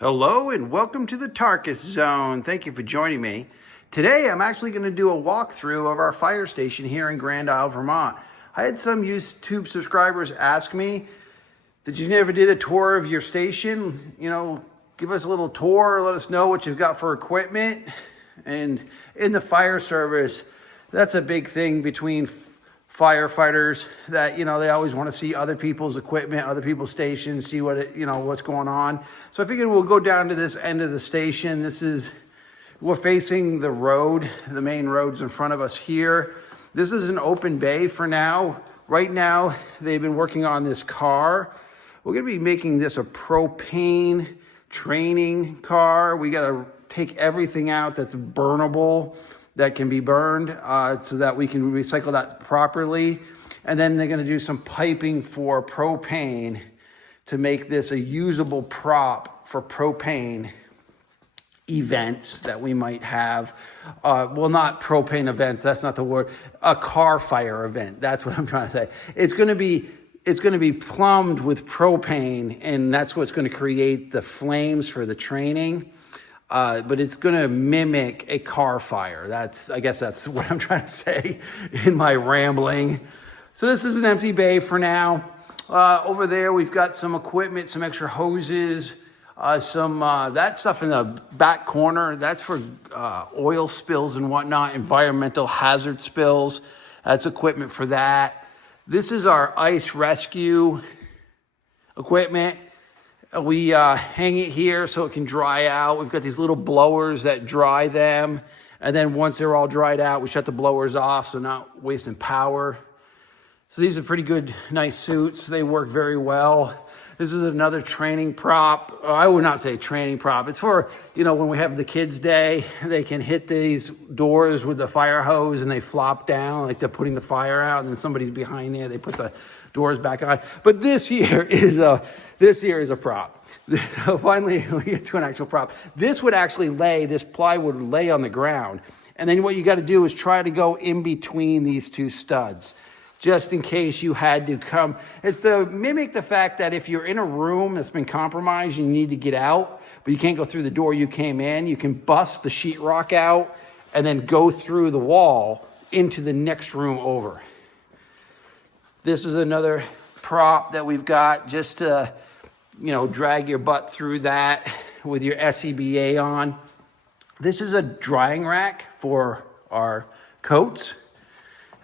Hello and welcome to the Tarkus Zone. Thank you for joining me. Today I'm actually going to do a walkthrough of our fire station here in Grand Isle, Vermont. I had some YouTube subscribers ask me, did you never did a tour of your station? You know, give us a little tour, let us know what you've got for equipment. And in the fire service, that's a big thing between firefighters that, you know, they always want to see other people's equipment, other people's stations, see what it, you know, what's going on. So I figured we'll go down to this end of the station. We're facing the road, the main road's in front of us here. This is an open bay for now. Right now, they've been working on this car. We're gonna be making this a propane training car. We gotta take everything out that's burnable, that can be burned, so that we can recycle that properly. And then they're gonna do some piping for propane to make this a usable prop for propane events that we might have. Well, not propane events, that's not the word, a car fire event. That's what I'm trying to say. It's gonna be plumbed with propane, and that's what's gonna create the flames for the training. But it's going to mimic a car fire. I guess that's what I'm trying to say in my rambling. So this is an empty bay for now. Over there, we've got some equipment, some extra hoses, that stuff in the back corner. That's for oil spills and whatnot, environmental hazard spills. That's equipment for that. This is our ice rescue equipment. We hang it here so it can dry out. We've got these little blowers that dry them. And then once they're all dried out, we shut the blowers off, so not wasting power. So these are pretty good, nice suits. They work very well. This is another training prop. I would not say training prop. It's for, you know, when we have the kids' day, they can hit these doors with the fire hose and they flop down like they're putting the fire out, and then somebody's behind there. They put the doors back on. But this here is a prop. So finally, we get to an actual prop. This plywood would lay on the ground. And then what you got to do is try to go in between these two studs, just in case you had to come. It's to mimic the fact that if you're in a room that's been compromised, you need to get out, but you can't go through the door you came in, you can bust the sheetrock out and then go through the wall into the next room over. This is another prop that we've got just to, you know, drag your butt through that with your SCBA on. This is a drying rack for our coats.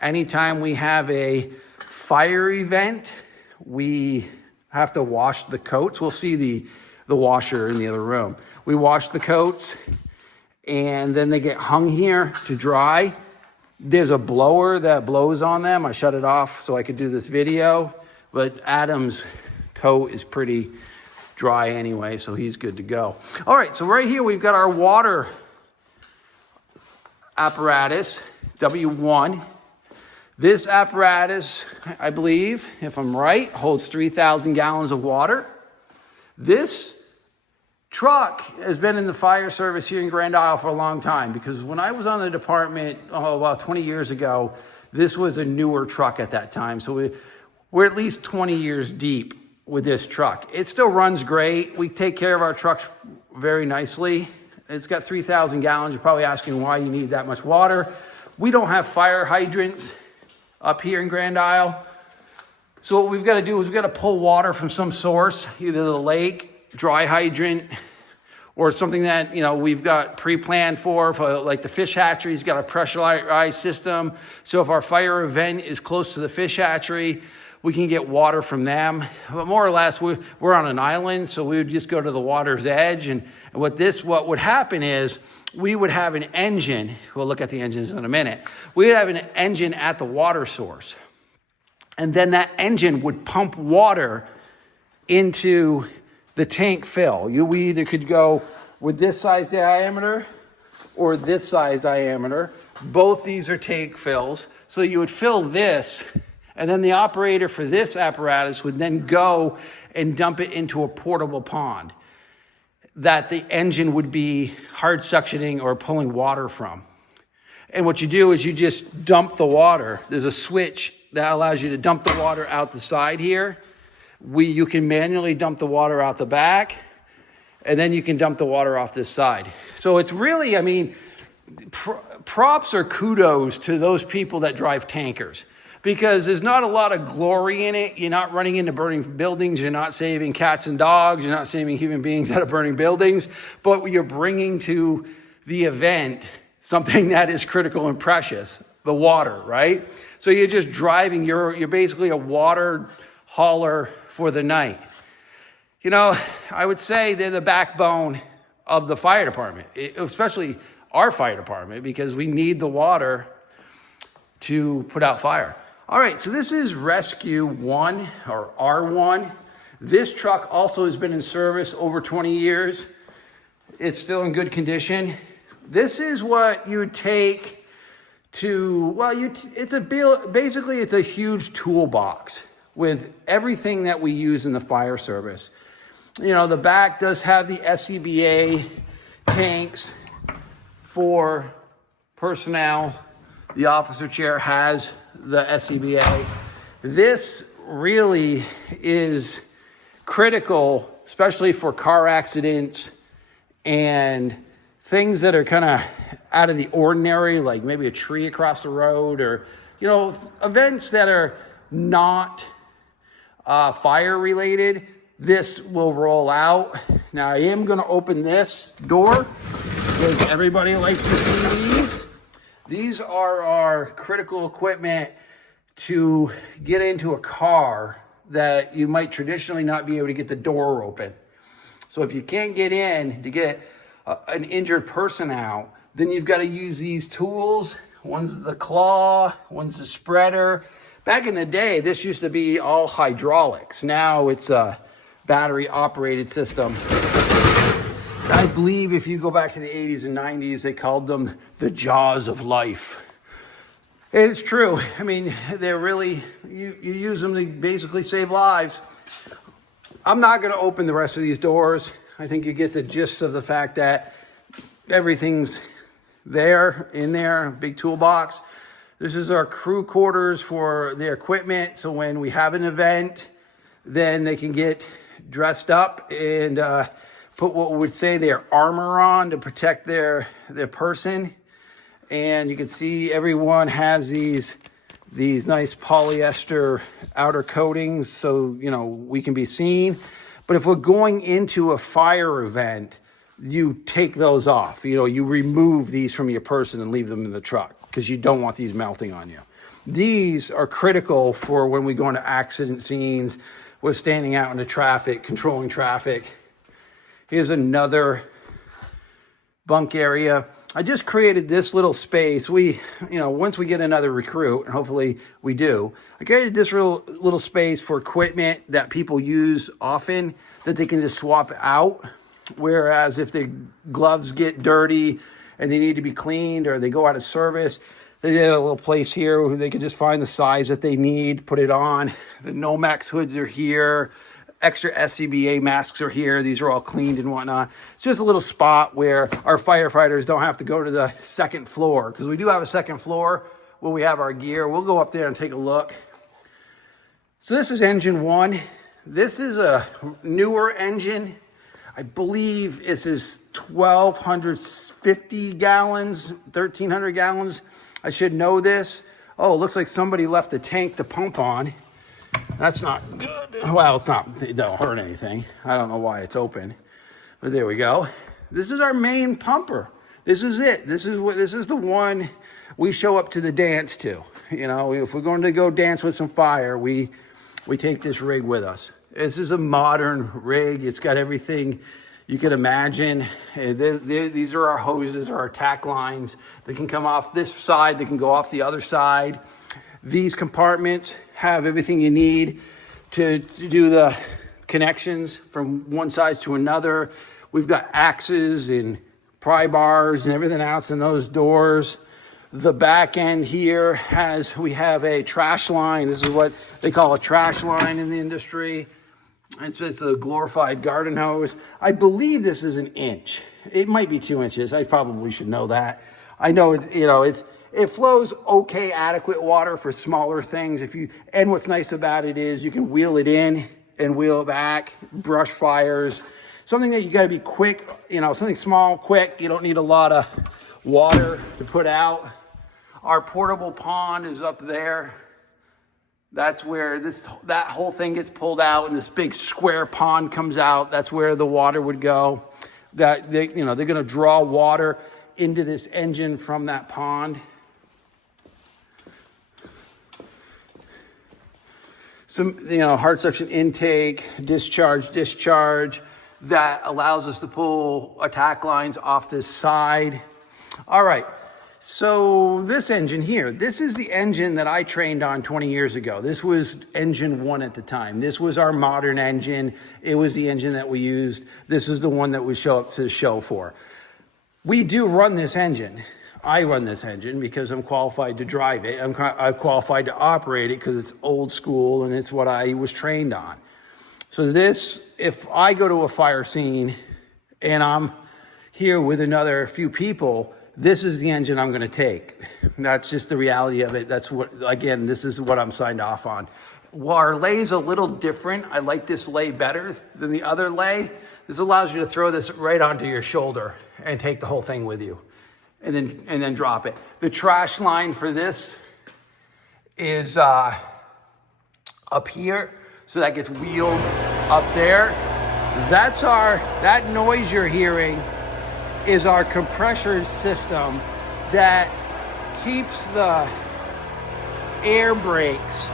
Anytime we have a fire event, we have to wash the coats. We'll see the washer in the other room. We wash the coats and then they get hung here to dry. There's a blower that blows on them. I shut it off so I could do this video, but Adam's coat is pretty dry anyway, so he's good to go. All right, so right here we've got our water apparatus, W1. This apparatus, I believe, if I'm right, holds 3,000 gallons of water. This truck has been in the fire service here in Grand Isle for a long time, because when I was on the department, about 20 years ago, this was a newer truck at that time. So we're at least 20 years deep with this truck. It still runs great. We take care of our trucks very nicely. It's got 3,000 gallons. You're probably asking why you need that much water. We don't have fire hydrants up here in Grand Isle. So what we've got to do is we've got to pull water from some source, either the lake, dry hydrant, or something that, you know, we've got pre-planned for like the fish hatchery's got a pressurized system. So if our fire event is close to the fish hatchery, we can get water from them. But more or less, we're on an island, so we would just go to the water's edge. And what would happen is we would have an engine. We'll look at the engines in a minute. We would have an engine at the water source. And then that engine would pump water into the tank fill. We either could go with this size diameter or this size diameter. Both these are tank fills. So you would fill this, and then the operator for this apparatus would then go and dump it into a portable pond that the engine would be hard suctioning or pulling water from. And what you do is you just dump the water. There's a switch that allows you to dump the water out the side here. You can manually dump the water out the back, and then you can dump the water off this side. So it's really, I mean, props or kudos to those people that drive tankers, because there's not a lot of glory in it. You're not running into burning buildings. You're not saving cats and dogs. You're not saving human beings out of burning buildings, but you're bringing to the event something that is critical and precious, the water, right? So you're just driving, you're basically a water hauler for the night. You know, I would say they're the backbone of the fire department, especially our fire department, because we need the water to put out fire. All right, so this is Rescue 1 or R1. This truck also has been in service over 20 years. It's still in good condition. This is what you take to, well, basically it's a huge toolbox with everything that we use in the fire service. You know, the back does have the SCBA tanks for personnel. The officer chair has the SCBA. This really is critical, especially for car accidents and things that are kind of out of the ordinary, like maybe a tree across the road, or, you know, events that are not fire related. This will roll out. Now I am going to open this door because everybody likes to see these. These are our critical equipment to get into a car that you might traditionally not be able to get the door open. So if you can't get in to get an injured person out, then you've got to use these tools. One's the claw, one's the spreader. Back in the day, this used to be all hydraulics. Now it's a battery operated system. I believe if you go back to the 80s and 90s, they called them the jaws of life. And it's true. I mean, they're really, you use them to basically save lives. I'm not going to open the rest of these doors. I think you get the gist of the fact that everything's there, in there, big toolbox. This is our crew quarters for the equipment. So when we have an event, then they can get dressed up and put what we would say their armor on to protect their person. And you can see everyone has these nice polyester outer coatings, so you know we can be seen. But if we're going into a fire event, you take those off. You know, you remove these from your person and leave them in the truck because you don't want these melting on you. These are critical for when we go into accident scenes. We're standing out in the traffic, controlling traffic. Here's another bunk area. I just created this little space. Once we get another recruit, and hopefully we do, I created this little space for equipment that people use often that they can just swap out. Whereas if their gloves get dirty and they need to be cleaned or they go out of service, they get a little place here where they can just find the size that they need, put it on. The Nomex hoods are here. Extra SCBA masks are here. These are all cleaned and whatnot. It's just a little spot where our firefighters don't have to go to the second floor, because we do have a second floor where we have our gear. We'll go up there and take a look. So this is engine 1. This is a newer engine. I believe this is 1,250 gallons, 1,300 gallons. I should know this. Oh, it looks like somebody left the tank to pump on. That's not good. Well, it don't hurt anything. I don't know why it's open, but there we go. This is our main pumper. This is it. This is the one we show up to the dance to. You know, if we're going to go dance with some fire, we take this rig with us. This is a modern rig. It's got everything you can imagine. These are our hoses, our tack lines. They can come off this side. They can go off the other side. These compartments have everything you need to do the connections from one side to another. We've got axes and pry bars and everything else in those doors. The back end here we have a trash line. This is what they call a trash line in the industry. It's a glorified garden hose. I believe this is 1 inch. It might be 2 inches. I probably should know that. I know it flows okay, adequate water for smaller things. And what's nice about it is you can wheel it in and wheel it back, brush fires. something that you got to be quick, you know, something small, quick. You don't need a lot of water to put out. Our portable pond is up there. That's where that whole thing gets pulled out and this big square pond comes out. That's where the water would go. They're going to draw water into this engine from that pond. Some, hard suction intake, discharge, that allows us to pull attack lines off this side. All right, so this engine here, this is the engine that I trained on 20 years ago. This was engine 1 at the time. This was our modern engine. It was the engine that we used. This is the one that we show up to the show for. We do run this engine. I run this engine because I'm qualified to drive it. I'm qualified to operate it because it's old school and it's what I was trained on. So this, if I go to a fire scene and I'm here with another few people, this is the engine I'm going to take. That's just the reality of it. That's what, again, this is what I'm signed off on. While our lay's a little different, I like this lay better than the other lay. This allows you to throw this right onto your shoulder and take the whole thing with you. And then drop it. The trash line for this is up here, so that gets wheeled up there. That noise you're hearing is our compressor system that keeps the air brakes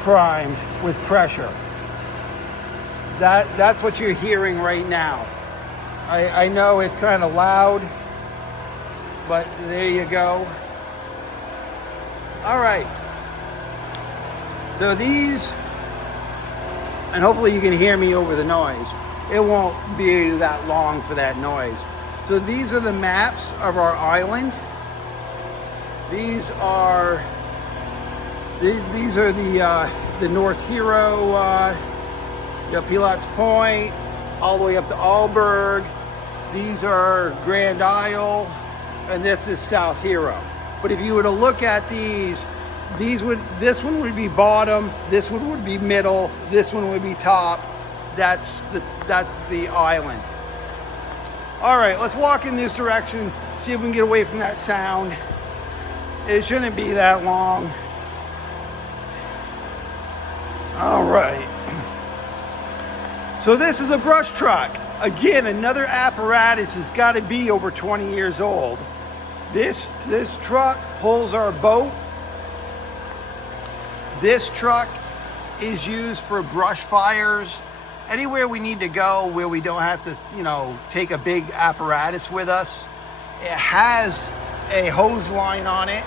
primed with pressure. That's what you're hearing right now. I know it's kind of loud, but there you go. All right. So these, and hopefully you can hear me over the noise. It won't be that long for that noise. So these are the maps of our island. These are the North Hero, Pilots Point, all the way up to Alberg. These are Grand Isle. And this is South Hero. But if you were to look at this one would be bottom, this one would be middle, this one would be top. That's the island. All right, let's walk in this direction, see if we can get away from that sound. It shouldn't be that long. All right. So this is a brush truck. Again, another apparatus has got to be over 20 years old. This truck pulls our boat. This truck is used for brush fires. Anywhere we need to go where we don't have to, take a big apparatus with us. It has a hose line on it.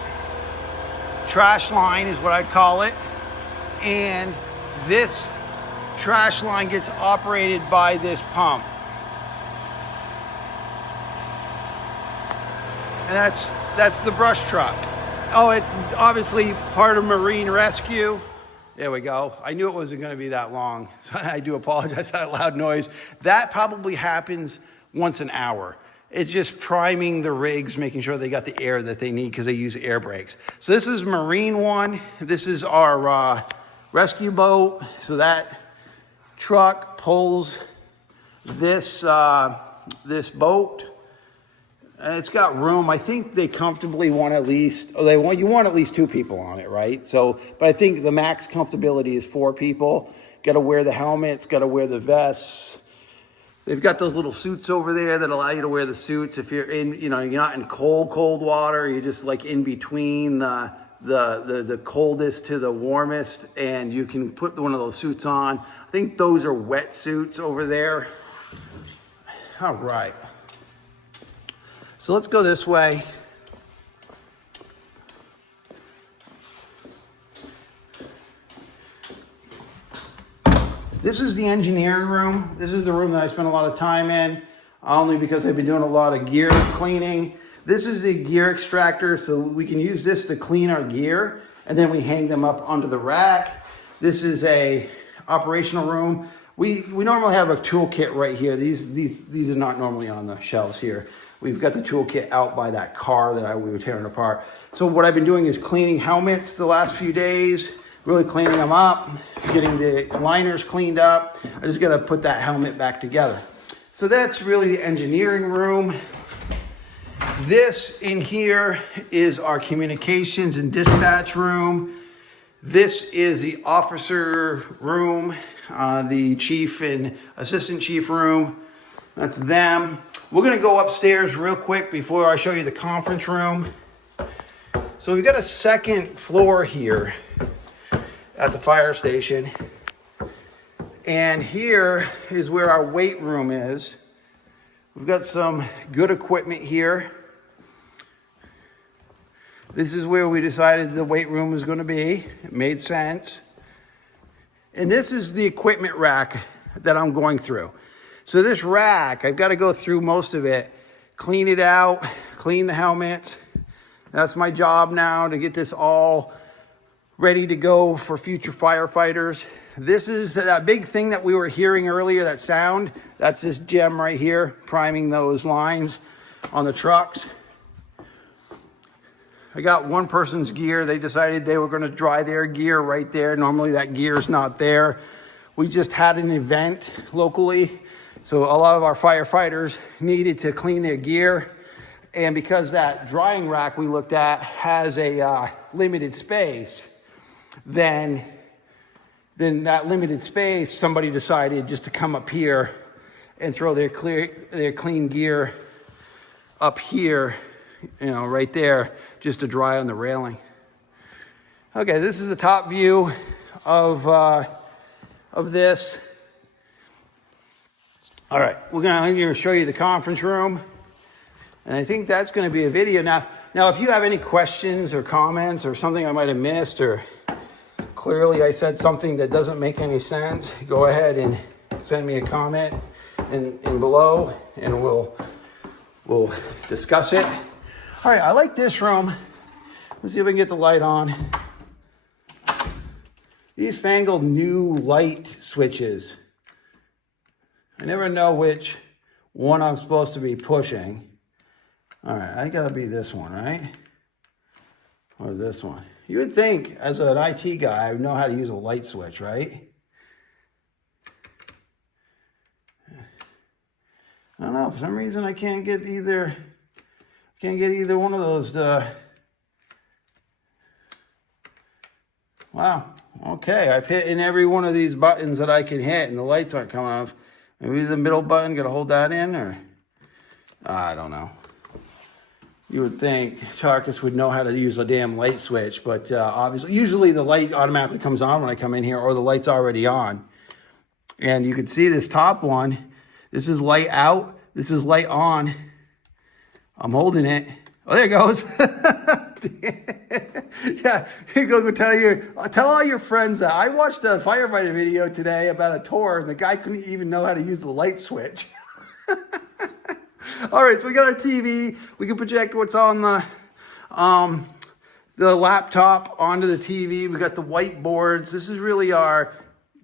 Trash line is what I'd call it. And this trash line gets operated by this pump. And that's the brush truck. Oh, it's obviously part of marine rescue. There we go. I knew it wasn't going to be that long, so I do apologize for that loud noise. That probably happens once an hour. It's just priming the rigs, making sure they got the air that they need because they use air brakes. So this is Marine one. This is our rescue boat. So that truck pulls this boat. It's got room. I think they comfortably want you want at least 2 people on it, right? So, but I think the max comfortability is 4 people. Got to wear the helmets, got to wear the vests. They've got those little suits over there that allow you to wear the suits. If you're in, you're not in cold water, you're just like in between the coldest to the warmest, and you can put one of those suits on. I think those are wet suits over there. All right. So let's go this way. This is the engineering room. This is the room that I spent a lot of time in, only because I've been doing a lot of gear cleaning. This is the gear extractor, so we can use this to clean our gear, and then we hang them up onto the rack. This is a operational room. We normally have a toolkit right here. These are not normally on the shelves here. We've got the toolkit out by that car that we were tearing apart. So what I've been doing is cleaning helmets the last few days, really cleaning them up, getting the liners cleaned up. I just got to put that helmet back together. So that's really the engineering room. This in here is our communications and dispatch room. This is the officer room, the chief and assistant chief room. That's them. We're gonna go upstairs real quick before I show you the conference room. So we've got a second floor here at the fire station. And here is where our weight room is. We've got some good equipment here. This is where we decided the weight room was going to be. It made sense. And this is the equipment rack that I'm going through. So this rack, I've got to go through most of it, clean it out, clean the helmets. That's my job now, to get this all ready to go for future firefighters. This is that big thing that we were hearing earlier, that sound. That's this gem right here, priming those lines on the trucks. I got one person's gear. They decided they were gonna dry their gear right there. Normally that gear is not there. We just had an event locally, so a lot of our firefighters needed to clean their gear. And because that drying rack we looked at has a limited space, then that limited space, somebody decided just to come up here and throw their clean gear up here, you know, right there, just to dry on the railing. Okay, this is the top view of this. All right, I'm gonna show you the conference room, and I think that's gonna be a video. Now, if you have any questions or comments or something I might have missed, or clearly I said something that doesn't make any sense, go ahead and send me a comment in below, and we'll discuss it. All right, I like this room. Let's see if I can get the light on. These fangled new light switches. I never know which one I'm supposed to be pushing. All right, I gotta be this one, right? Or this one. You would think, as an IT guy, I would know how to use a light switch, right? I don't know, for some reason I can't get either one of those to... Wow, okay, I've hit in every one of these buttons that I can hit and the lights aren't coming off. Maybe the middle button, gotta hold that in, or... I don't know. You would think Tarkus would know how to use a damn light switch, but obviously, usually the light automatically comes on when I come in here, or the light's already on. And you can see this top one. This is light out. This is light on. I'm holding it. Oh, there it goes. Yeah, you go tell all your friends that. I watched a firefighter video today about a tour, and the guy couldn't even know how to use the light switch. All right, so we got our TV. We can project what's on the laptop onto the TV. We got the whiteboards. This is really our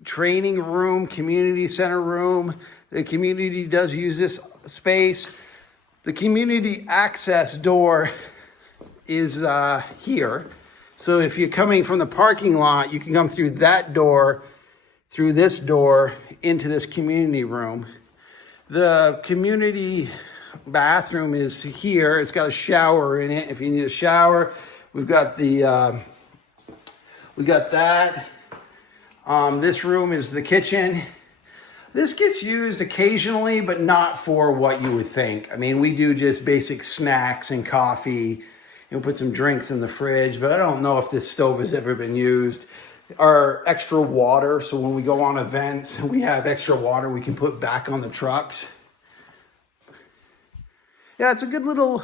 training room, community center room. The community does use this space. The community access door is here. So if you're coming from the parking lot, you can come through that door, through this door, into this community room. The community bathroom is here. It's got a shower in it if you need a shower. We've got the we got that. This room is the kitchen. This gets used occasionally, but not for what you would think. I mean, we do just basic snacks and coffee, and put some drinks in the fridge, but I don't know if this stove has ever been used. Our extra water, so when we go on events, we have extra water we can put back on the trucks. Yeah, it's a good little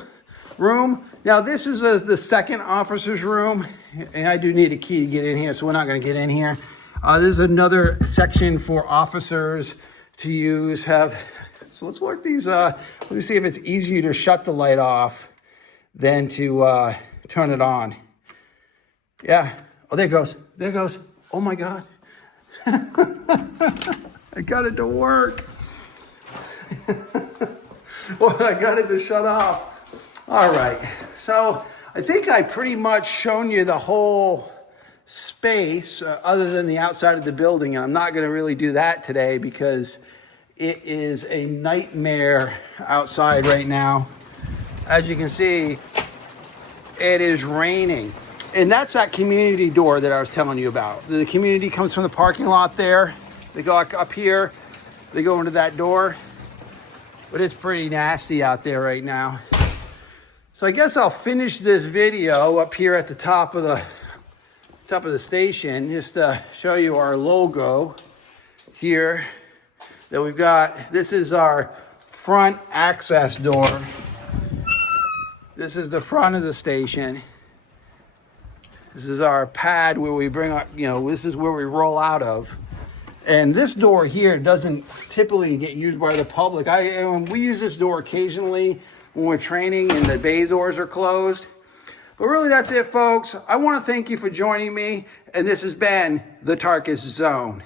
room. Now, this is the second officer's room, and I do need a key to get in here, so we're not going to get in here. There's another section for officers to use. So let's work these. Let me see if it's easier to shut the light off than to turn it on. Yeah. Oh, there it goes. There it goes. Oh, my God. I got it to work. Well, I got it to shut off. All right. So I think I pretty much shown you the whole space other than the outside of the building. And I'm not going to really do that today because It is a nightmare outside right now. As you can see, it is raining. And that's that community door that I was telling you about. The community comes from the parking lot there. They go up here, they go into that door. But it's pretty nasty out there right now. So I guess I'll finish this video up here at the top of the station, just to show you our logo here that we've got. This is our front access door. This is the front of the station. This is our pad where we bring our, this is where we roll out of. And this door here doesn't typically get used by the public. We use this door occasionally when we're training and the bay doors are closed. But really, that's it, folks. I want to thank you for joining me. And this has been the Tarkus Zone.